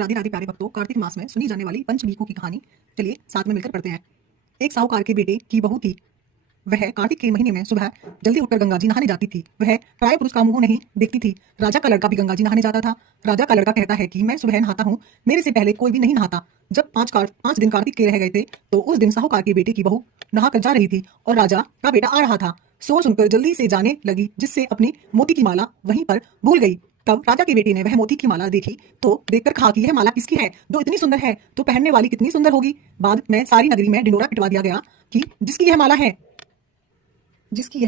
राधे राधे प्यारे भक्तों, कार्तिक मास में सुनी जाने वाली पंचमीकों की कहानी चलिए साथ में मिलकर पढ़ते हैं। एक साहूकार के बेटे की बहू थी। वह कार्तिक के महीने में सुबह जल्दी उठकर गंगा जी नहाने जाती थी। वह पराये पुरुष का मुंह नहीं देखती थी। राजा का लड़का भी गंगा जी नहाने जाता था। राजा का लड़का कहता है कि मैं सुबह नहाता हूँ, मेरे से पहले कोई भी नहीं नहाता। जब 5 दिन कार्तिक के रह गए थे तो उस दिन साहूकार के बेटे की बहू नहा कर जा रही थी और राजा का बेटा आ रहा था। शोर सुनकर जल्दी से जाने लगी, जिससे अपनी मोती की माला वहीं पर भूल गई। तब राजा के बेटे ने वह मोती की माला देखी तो देखकर कहा कि यह माला किसकी है, जो इतनी सुंदर है तो पहनने वाली कितनी सुंदर होगी। बाद में सारी नगरी में ढिंडोरा पिटवा दिया गया कि जिसकी यह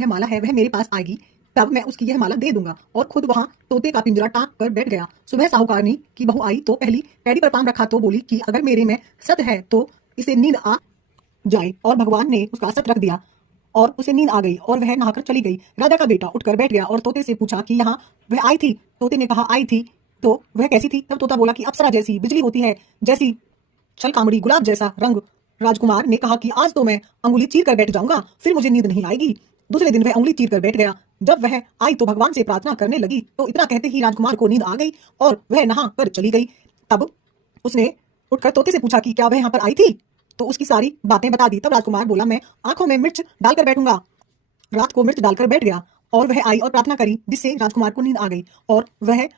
माला है वह मेरे पास आएगी, तब मैं उसकी यह माला दे दूंगा। और खुद वहां तोते का पिंजरा टांग कर बैठ गया। सुबह साहूकारनी की बहू आई तो पहली पैड़ी पर पांव रखा तो बोली कि अगर मेरे में सत्य है तो इसे नींद आ जाए। और भगवान ने उसका सत्य रख दिया और उसे नींद आ गई और वह नहाकर चली गई। राजा का बेटा उठकर बैठ गया और तोते से पूछा कि यहाँ वह आई थी। तोते ने कहा आई थी, तो वह कैसी थी? तब तोता बोला कि अप्सरा जैसी, बिजली होती है जैसी, छल कामड़ी, गुलाब जैसा रंग। राजकुमार ने कहा कि आज तो मैं अंगुली चीर कर बैठ जाऊंगा, फिर मुझे नींद नहीं आएगी। दूसरे दिन वह अंगुली चीर कर बैठ गया। जब वह आई तो भगवान से प्रार्थना करने लगी, तो इतना कहते ही राजकुमार को नींद आ गई और वह नहा कर चली गई। तब उसने उठकर तोते से पूछा कि क्या वह यहाँ पर आई थी, तो उसकी सारी बातें बता दी। तब राजकुमार बोला मैं आंखों में मिर्च डालकर बैठूंगा। रात को मिर्च डालकर बैठ गया और वह आई और प्रार्थना करी, जिससे राजकुमार को नींद आ गई और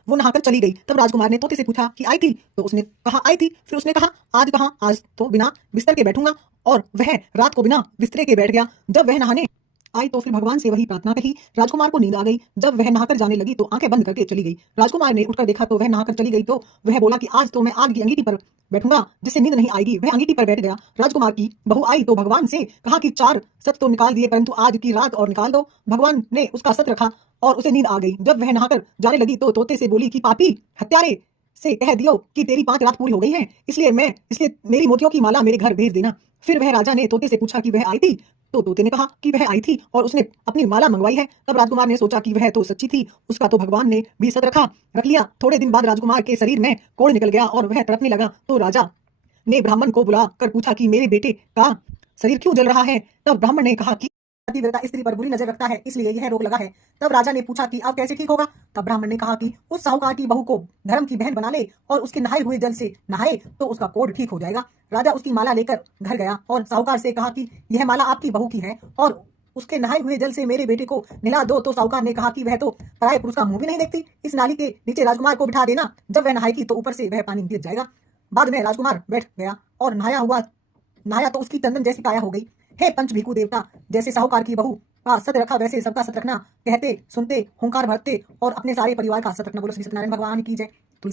वो नहाकर चली गई। तब राजकुमार ने तोते से पूछा कि आई थी, तो उसने कहा आई थी। फिर उसने कहा आज कहाँ, आज तो बिना बिस्तर के बैठूंगा। और वह रात को बिना बिस्तरे के बैठ गया। जब वह नहाने आई तो फिर भगवान से वही प्रार्थना कही। राजकुमार को नींद आ गई। जब वह नहाकर जाने लगी तो आंखें बंद करके चली गई। राजकुमार ने उठकर देखा तो वह नहाकर चली गई। तो वह बोला कि आज तो मैं आग की अंगीठी पर बैठूंगा, जिससे नींद नहीं आएगी। वह अंगीठी पर बैठ गया। राजकुमार की बहू आई तो भगवान से कहा कि 4 सत तो निकाल दिए, परंतु आज की रात और निकाल दो। भगवान ने उसका सत रखा और उसे नींद आ गई। जब वह नहाकर जाने लगी तो तोते से बोली कि पापी, हत्यारे से कह दियो कि तेरी 5 रात पूरी हो गई हैं, इसलिए मेरी मोतियों की माला मेरे घर भेज देना। फिर वह राजा ने तोते से पूछा कि वह आई थी, तो तोते ने कहा कि वह आई थी और उसने अपनी माला मंगवाई है। तब राजकुमार ने सोचा कि वह तो सच्ची थी, उसका तो भगवान ने भी सत रख लिया। थोड़े दिन बाद राजकुमार के शरीर में कोढ़ निकल गया और वह तड़पने लगा। तो राजा ने ब्राह्मण को बुला कर पूछा कि मेरे बेटे का शरीर क्यों जल रहा है। तब ब्राह्मण ने कहा कि पतिव्रता स्त्री पर बुरी नजर रखता है, इसलिए यह रोग लगा है। तब राजा ने पूछा कि अब कैसे ठीक होगा। तब ब्राह्मण ने कहा कि उस साहूकार की बहू को धर्म की बहन बना ले और उसके नहाए हुए जल से नहाए तो उसका कोढ़ ठीक हो जाएगा। राजा उसकी माला लेकर घर गया और साहूकार से कहा कि यह माला आपकी बहू की है और उसके नहाए हुए जल से मेरे बेटे को नहला दो। तो साहूकार ने कहा कि वह तो पराये पुरुष का मुंह भी नहीं देखती, इस नाली के नीचे राजकुमार को बिठा देना, जब वह नहाएगी तो ऊपर से वह पानी गिर जाएगा। बाद में राजकुमार बैठ गया और नहाया तो उसकी चंदन जैसी काया हो गई। हे पंचभीखु देवता, जैसे साहूकार की बहू का सत रखा वैसे सबका सत रखना। कहते सुनते हुंकार भरते और अपने सारे परिवार का सत रखना। बोलो श्री सत्यनारायण भगवान की जय।